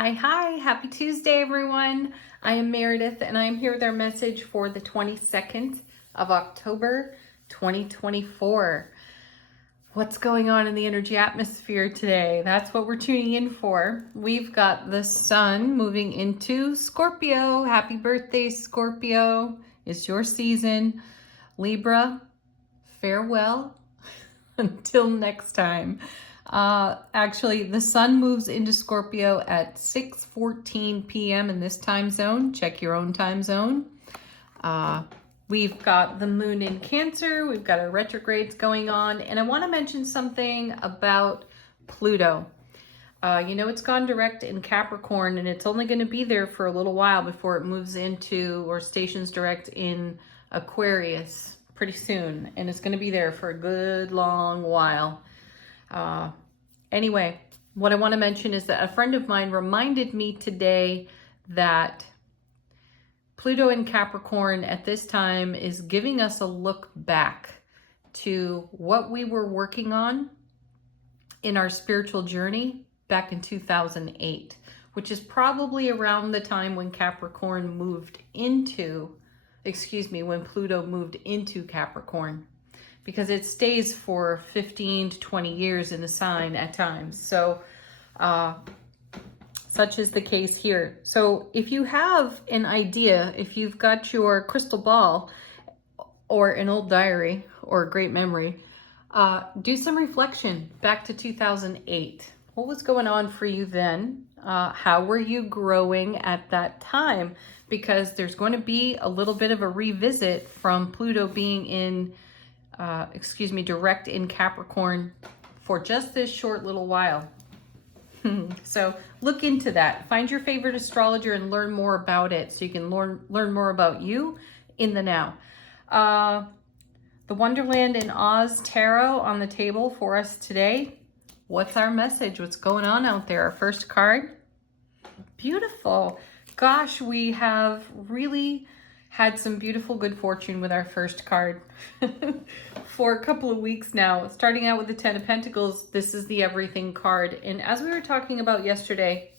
Hi, happy Tuesday, everyone. I am Meredith, and I am here with our message for the 22nd of October, 2024. What's going on in the energy atmosphere today? That's what we're tuning in for. We've got the sun moving into Scorpio. Happy birthday, Scorpio. It's your season. Libra, farewell until next time. Actually, the sun moves into Scorpio at 6:14 p.m. in this time zone. Check your own time zone. We've got the moon in Cancer. We've got our retrogrades going on. And I want to mention something about Pluto. It's gone direct in Capricorn, and it's only going to be there for a little while before it moves into or stations direct in Aquarius pretty soon. And it's going to be there for a good long while. Anyway, what I want to mention is that a friend of mine reminded me today that Pluto in Capricorn at this time is giving us a look back to what we were working on in our spiritual journey back in 2008, which is probably around the time when when Pluto moved into Capricorn. Because it stays for 15 to 20 years in the sign at times. So such is the case here. So if you have an idea, if you've got your crystal ball or an old diary or a great memory, do some reflection back to 2008. What was going on for you then? How were you growing at that time? Because there's going to be a little bit of a revisit from Pluto being in direct in Capricorn for just this short little while. So look into that. Find your favorite astrologer and learn more about it so you can learn more about you in the now. The Wonderland in Oz Tarot on the table for us today. What's our message? What's going on out there? Our first card. Beautiful. Gosh, we have really had some beautiful good fortune with our first card for a couple of weeks now. Starting out with the Ten of Pentacles, this is the everything card. And as we were talking about yesterday,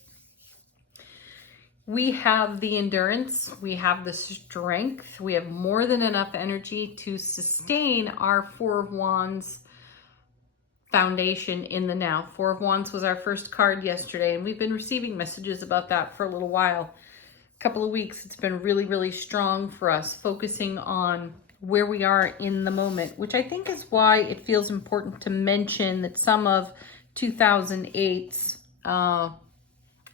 we have the endurance, we have the strength, we have more than enough energy to sustain our Four of Wands foundation in the now. Four of Wands was our first card yesterday, and we've been receiving messages about that for a little while. Couple of weeks. It's been really, really strong for us, focusing on where we are in the moment, which I think is why it feels important to mention that some of 2008's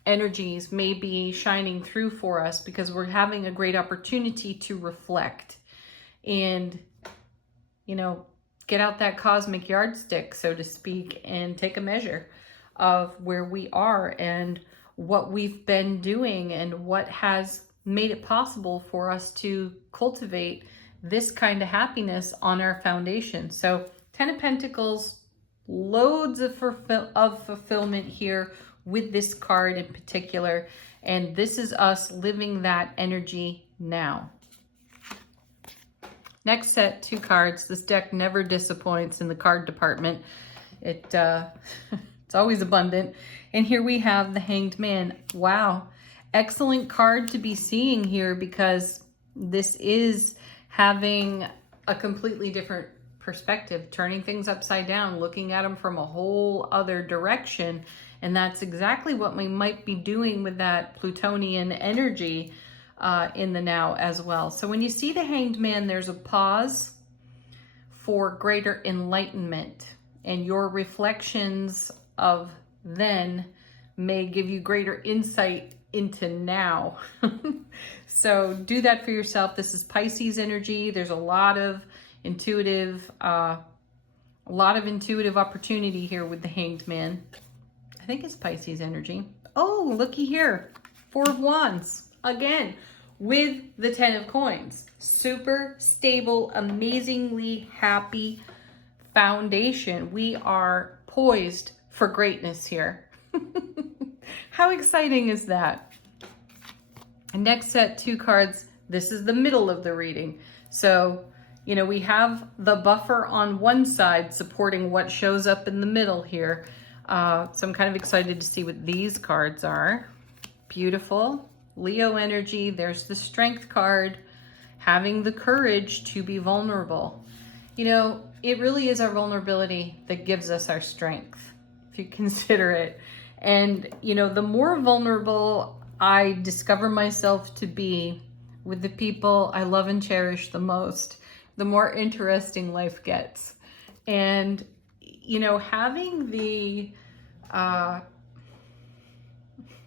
energies may be shining through for us, because we're having a great opportunity to reflect and, get out that cosmic yardstick, so to speak, and take a measure of where we are and what we've been doing and what has made it possible for us to cultivate this kind of happiness on our foundation. So Ten of Pentacles, loads of fulfillment here with this card in particular. And this is us living that energy now. Next set, two cards. This deck never disappoints in the card department. It's always abundant. And here we have the Hanged Man. Wow. Excellent card to be seeing here, because this is having a completely different perspective, turning things upside down, looking at them from a whole other direction. And that's exactly what we might be doing with that Plutonian energy in the now as well. So when you see the Hanged Man, there's a pause for greater enlightenment, and your reflections of then may give you greater insight into now. So do that for yourself. This is Pisces energy. There's a lot of intuitive opportunity here with the Hanged Man. I think it's Pisces energy. Oh, looky here. Four of Wands again with the Ten of Coins. Super stable, amazingly happy foundation. We are poised for greatness here. How exciting is that? Next set, two cards. This is the middle of the reading. So, we have the buffer on one side supporting what shows up in the middle here. So I'm kind of excited to see what these cards are. Beautiful. Leo energy, there's the Strength card, having the courage to be vulnerable. You know, it really is our vulnerability that gives us our strength, if you consider it. And, you know, the more vulnerable I discover myself to be with the people I love and cherish the most, the more interesting life gets. And, you know, having the,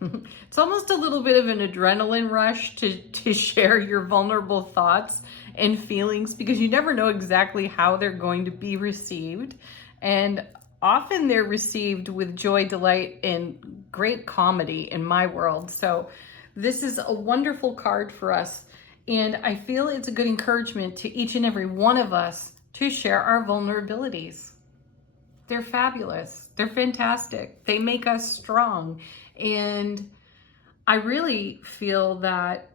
it's almost a little bit of an adrenaline rush to share your vulnerable thoughts and feelings, because you never know exactly how they're going to be received. And often they're received with joy, delight, and great comedy in my world. So this is a wonderful card for us. And I feel it's a good encouragement to each and every one of us to share our vulnerabilities. They're fabulous. They're fantastic. They make us strong. And I really feel that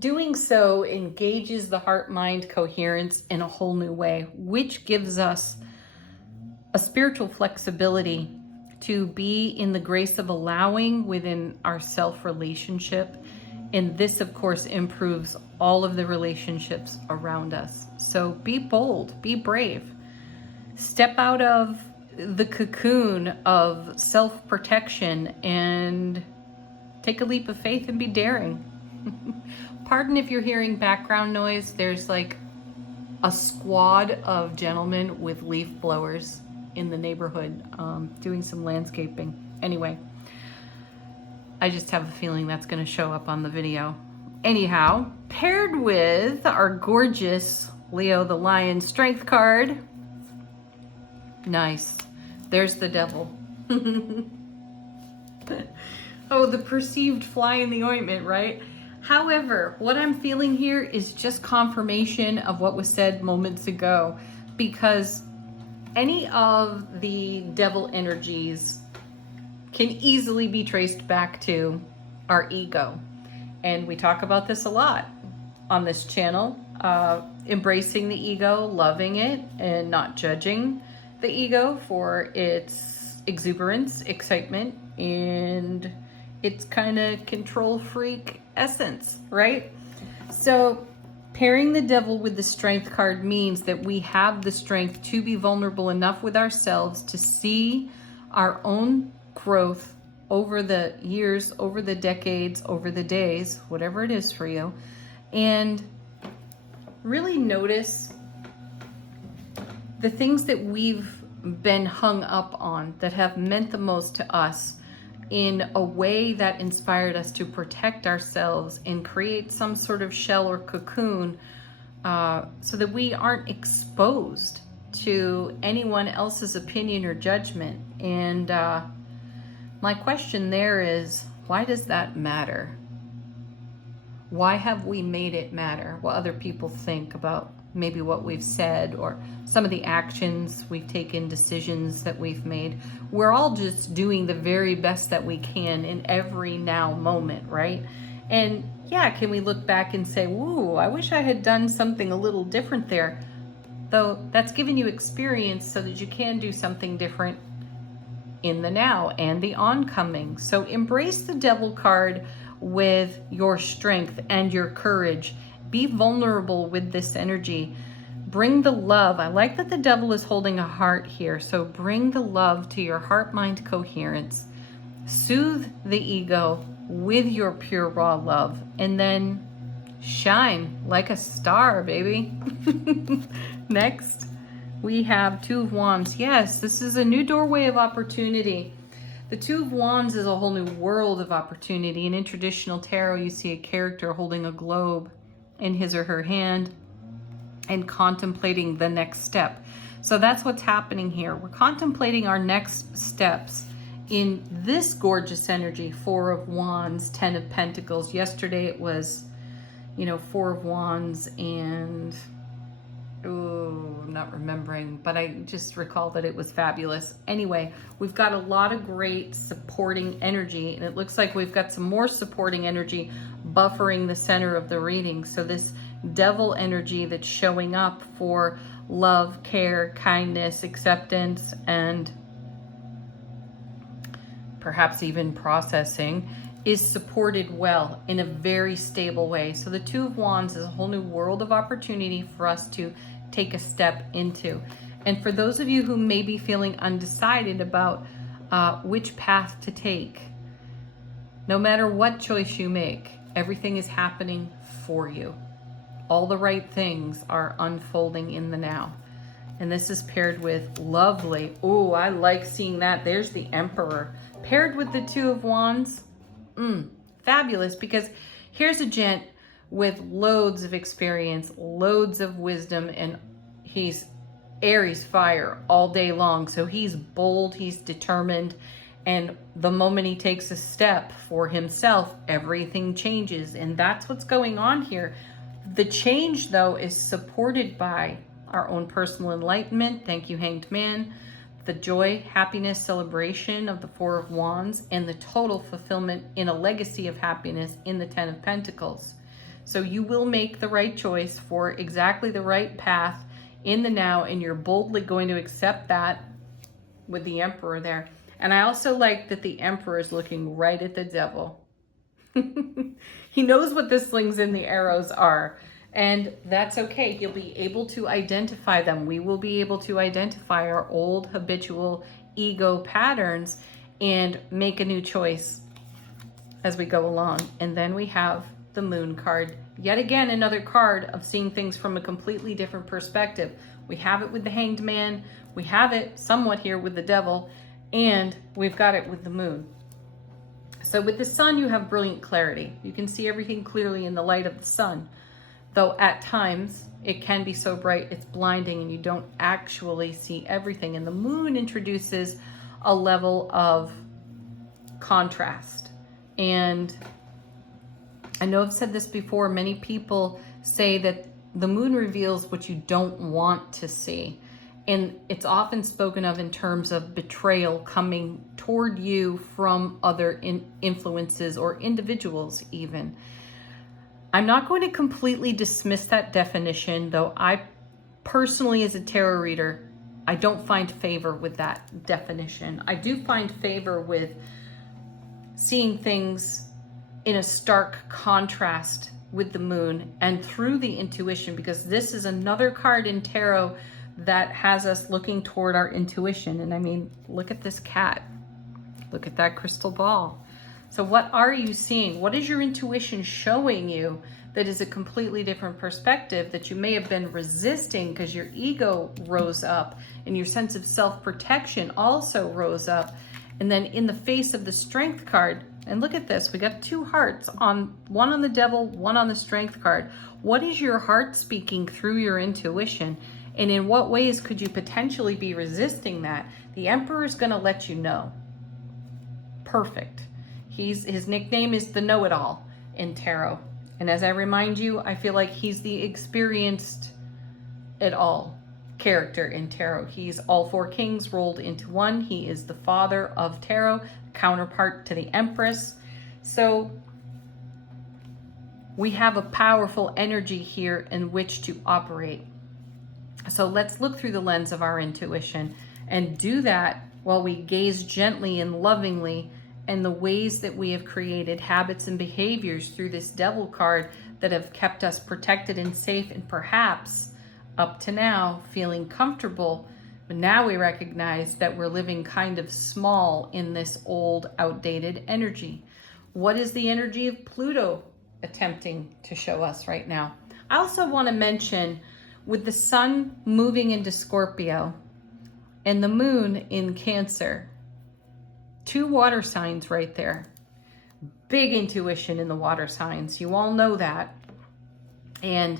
doing so engages the heart-mind coherence in a whole new way, which gives us a spiritual flexibility to be in the grace of allowing within our self-relationship. And this, of course, improves all of the relationships around us. So be bold, be brave. Step out of the cocoon of self-protection and take a leap of faith and be daring. Pardon if you're hearing background noise. There's like a squad of gentlemen with leaf blowers in the neighborhood doing some landscaping. Anyway, I just have a feeling that's going to show up on the video. Anyhow, paired with our gorgeous Leo the Lion Strength card. Nice. There's the devil. Oh, the perceived fly in the ointment, right? However, what I'm feeling here is just confirmation of what was said moments ago, because any of the devil energies can easily be traced back to our ego. And we talk about this a lot on this channel, embracing the ego, loving it, and not judging the ego for its exuberance, excitement, and its kind of control freak essence, right? So pairing the devil with the Strength card means that we have the strength to be vulnerable enough with ourselves to see our own growth over the years, over the decades, over the days, whatever it is for you, and really notice the things that we've been hung up on that have meant the most to us in a way that inspired us to protect ourselves and create some sort of shell or cocoon so that we aren't exposed to anyone else's opinion or judgment. And my question there is, why does that matter? Why have we made it matter what other people think about maybe what we've said or some of the actions we've taken, decisions that we've made? We're all just doing the very best that we can in every now moment, right? And yeah, can we look back and say, woo, I wish I had done something a little different there? Though that's giving you experience so that you can do something different in the now and the oncoming. So embrace the devil card with your strength and your courage. Be vulnerable with this energy. Bring the love. I like that the devil is holding a heart here. So bring the love to your heart-mind coherence. Soothe the ego with your pure raw love. And then shine like a star, baby. Next, we have Two of Wands. Yes, this is a new doorway of opportunity. The Two of Wands is a whole new world of opportunity. And in traditional tarot, you see a character holding a globe in his or her hand and contemplating the next step. So that's what's happening here. We're contemplating our next steps in this gorgeous energy. Four of Wands, 10 of Pentacles. Yesterday it was, you know, Four of Wands and, oh, I'm not remembering, but I just recall that it was fabulous. Anyway, we've got a lot of great supporting energy, and it looks like we've got some more supporting energy buffering the center of the reading. So this devil energy that's showing up for love, care, kindness, acceptance, and perhaps even processing, is supported well in a very stable way. So the Two of Wands is a whole new world of opportunity for us to take a step into. And for those of you who may be feeling undecided about which path to take, no matter what choice you make, everything is happening for you. All the right things are unfolding in the now. And this is paired with lovely, oh, I like seeing that. There's the Emperor. Paired with the Two of Wands, fabulous, because here's a gent with loads of experience, loads of wisdom, and he's Aries fire all day long. So he's bold, he's determined, and the moment he takes a step for himself, everything changes. And that's what's going on here. The change, though, is supported by our own personal enlightenment. Thank you, Hanged Man. The joy, happiness, celebration of the Four of Wands, and the total fulfillment in a legacy of happiness in the Ten of Pentacles. So you will make the right choice for exactly the right path in the now, and you're boldly going to accept that with the Emperor there. And I also like that the Emperor is looking right at the Devil. He knows what the slings and the arrows are, and that's okay. He'll be able to identify them. We will be able to identify our old habitual ego patterns and make a new choice as we go along. And then we have the Moon card. Yet again, another card of seeing things from a completely different perspective. We have it with the Hanged Man. We have it somewhat here with the Devil, and we've got it with the Moon. So with the Sun, you have brilliant clarity. You can see everything clearly in the light of the sun, though at times it can be so bright it's blinding and you don't actually see everything. And the Moon introduces a level of contrast. And I know I've said this before, many people say that the Moon reveals what you don't want to see. And it's often spoken of in terms of betrayal coming toward you from other influences or individuals even. I'm not going to completely dismiss that definition, though I personally, as a tarot reader, I don't find favor with that definition. I do find favor with seeing things in a stark contrast with the Moon and through the intuition, because this is another card in tarot that has us looking toward our intuition. And I mean, look at this cat. Look at that crystal ball. So what are you seeing? What is your intuition showing you that is a completely different perspective that you may have been resisting because your ego rose up and your sense of self-protection also rose up? And then in the face of the Strength card, and look at this, we got two hearts, one on the Devil, one on the Strength card. What is your heart speaking through your intuition? And in what ways could you potentially be resisting that? The Emperor is going to let you know. Perfect. His nickname is the know-it-all in tarot. And as I remind you, I feel like he's the experienced it all character in tarot. He's all four kings rolled into one. He is the father of tarot, counterpart to the Empress. So we have a powerful energy here in which to operate. So let's look through the lens of our intuition and do that while we gaze gently and lovingly in the ways that we have created habits and behaviors through this Devil card that have kept us protected and safe, and perhaps up to now feeling comfortable. But now we recognize that we're living kind of small in this old, outdated energy. What is the energy of Pluto attempting to show us right now? I also want to mention, with the Sun moving into Scorpio and the Moon in Cancer, two water signs right there. Big intuition in the water signs. You all know that. And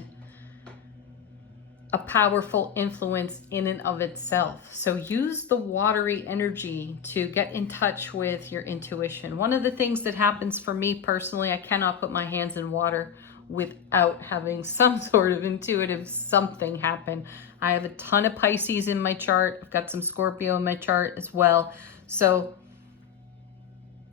a powerful influence in and of itself. So use the watery energy to get in touch with your intuition. One of the things that happens for me personally, I cannot put my hands in water without having some sort of intuitive something happen. I have a ton of Pisces in my chart. I've got some Scorpio in my chart as well. So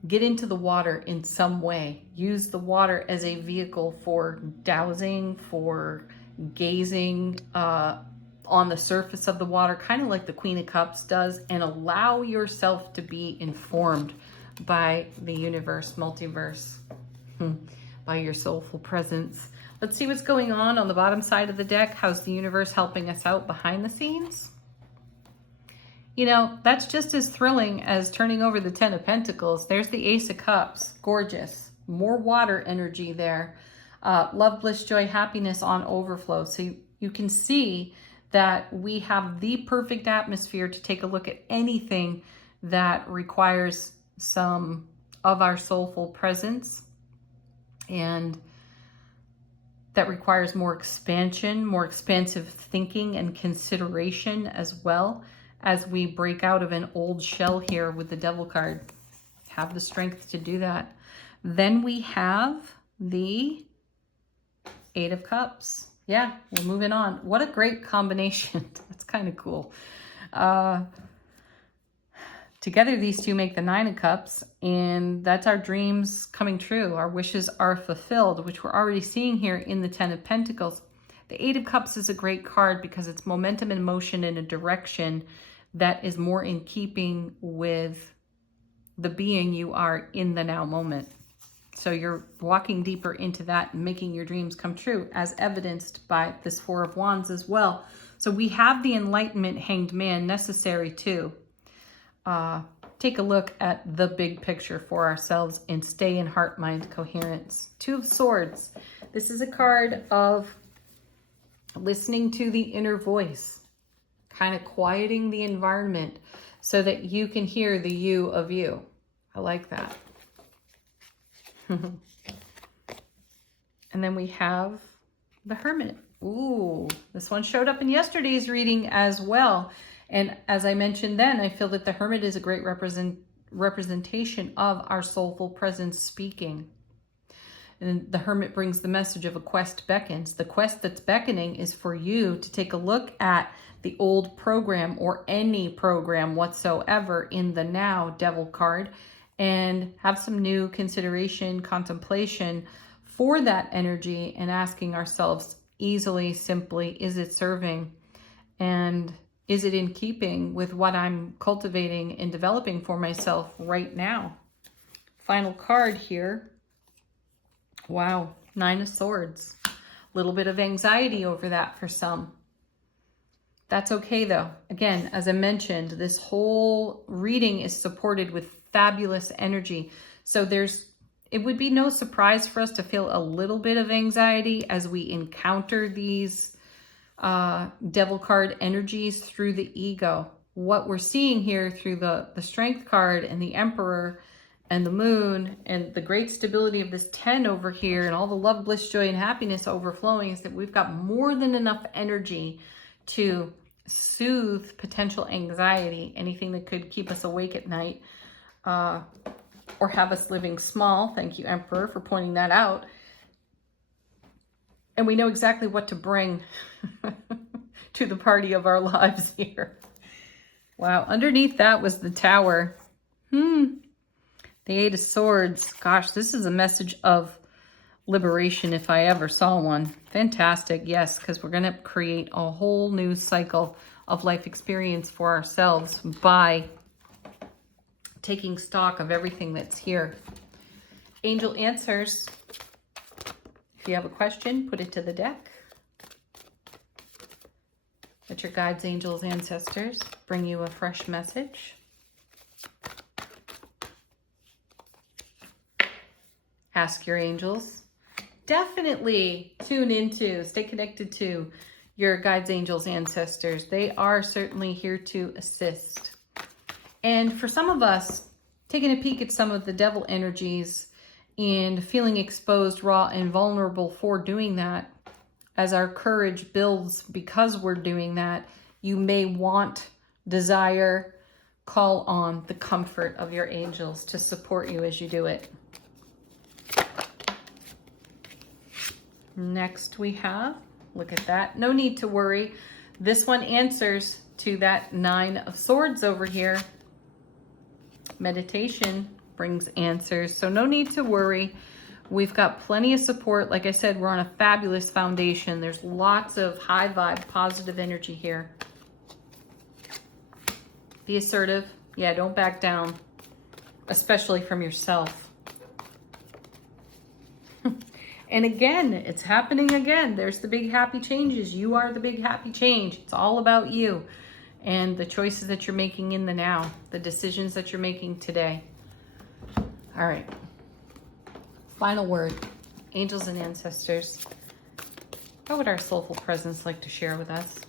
get into the water in some way. Use the water as a vehicle for dowsing, for gazing on the surface of the water, kind of like the Queen of Cups does, and allow yourself to be informed by the universe, multiverse, by your soulful presence. Let's see what's going on the bottom side of the deck. How's the universe helping us out behind the scenes? You know, that's just as thrilling as turning over the 10 of Pentacles. There's the Ace of Cups. Gorgeous. More water energy there. Love, bliss, joy, happiness on overflow. So you can see that we have the perfect atmosphere to take a look at anything that requires some of our soulful presence, and that requires more expansion, more expansive thinking and consideration, as well as we break out of an old shell here with the Devil card. Have the strength to do that. Then we have the Eight of Cups. Yeah, we're moving on. What a great combination. That's kind of cool. Together, these two make the Nine of Cups, and that's our dreams coming true. Our wishes are fulfilled, which we're already seeing here in the Ten of Pentacles. The Eight of Cups is a great card because it's momentum and motion in a direction that is more in keeping with the being you are in the now moment. So you're walking deeper into that and making your dreams come true, as evidenced by this Four of Wands as well. So we have the enlightenment, Hanged Man, necessary to take a look at the big picture for ourselves and stay in heart-mind coherence. Two of Swords. This is a card of listening to the inner voice, kind of quieting the environment so that you can hear the you of you. I like that. And then we have the Hermit. Ooh, this one showed up in yesterday's reading as well. And as I mentioned then, I feel that the Hermit is a great representation of our soulful presence speaking. And the Hermit brings the message of a quest beckons. The quest that's beckoning is for you to take a look at the old program or any program whatsoever in the now, Devil card, and have some new consideration, contemplation for that energy, and asking ourselves easily, simply, is it serving? And is it in keeping with what I'm cultivating and developing for myself right now? Final card here. Wow, Nine of Swords. A little bit of anxiety over that for some. That's okay though. Again, as I mentioned, this whole reading is supported with fabulous energy. So it would be no surprise for us to feel a little bit of anxiety as we encounter these Devil card energies through the ego. What we're seeing here through the Strength card and the Emperor and the Moon and the great stability of this 10 over here and all the love, bliss, joy, and happiness overflowing is that we've got more than enough energy to soothe potential anxiety, anything that could keep us awake at night, or have us living small. Thank you, Emperor, for pointing that out. And we know exactly what to bring to the party of our lives here. Wow, underneath that was the Tower. The Eight of Swords. Gosh, this is a message of liberation if I ever saw one. Fantastic, yes, because we're going to create a whole new cycle of life experience for ourselves by taking stock of everything that's here. Angel answers. If you have a question, put it to the deck. Let your guides, angels, ancestors bring you a fresh message. Ask your angels. Definitely tune into, stay connected to your guides, angels, ancestors. They are certainly here to assist. And for some of us, taking a peek at some of the Devil energies and feeling exposed, raw, and vulnerable for doing that, as our courage builds because we're doing that, you may want, desire, call on the comfort of your angels to support you as you do it. Next we have, look at that, no need to worry. This one answers to that Nine of Swords over here. Meditation brings answers, so no need to worry. We've got plenty of support. Like I said, we're on a fabulous foundation. There's lots of high vibe, positive energy here. Be assertive. Yeah, don't back down. especially from yourself. And again, it's happening again. There's the big happy changes. You are the big happy change. It's all about you and the choices that you're making in the now, the decisions that you're making today. All right. Final word. Angels and ancestors. What would our soulful presence like to share with us?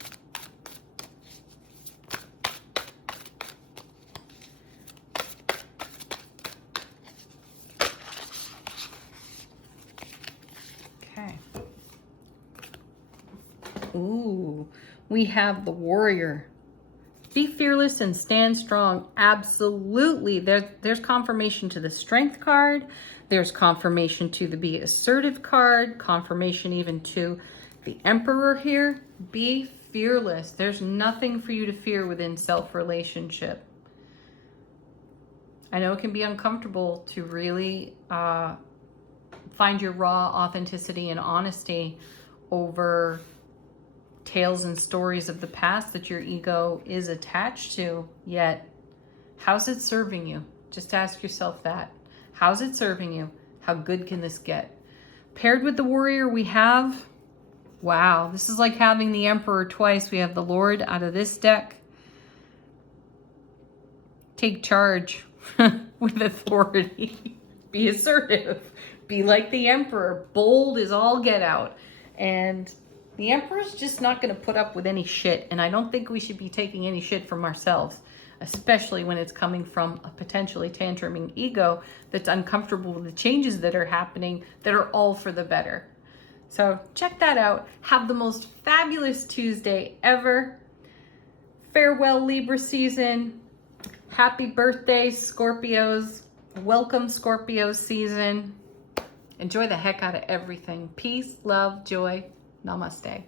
Okay. Ooh, we have the warrior. Be fearless and stand strong. Absolutely. There's confirmation to the strength card. There's confirmation to the be assertive card. Confirmation even to the emperor here. Be fearless. There's nothing for you to fear within self-relationship. I know it can be uncomfortable to really find your raw authenticity and honesty over tales and stories of the past that your ego is attached to, yet how's it serving you? Just ask yourself that. How's it serving you? How good can this get? Paired with the warrior we have, wow, this is like having the emperor twice. We have the Lord out of this deck. Take charge with authority. Be assertive. Be like the emperor. Bold as all get out. And the emperor's just not going to put up with any shit. And I don't think we should be taking any shit from ourselves, especially when it's coming from a potentially tantruming ego that's uncomfortable with the changes that are happening that are all for the better. So check that out. Have the most fabulous Tuesday ever. Farewell, Libra season. Happy birthday, Scorpios. Welcome, Scorpio season. Enjoy the heck out of everything. Peace, love, joy. Namaste.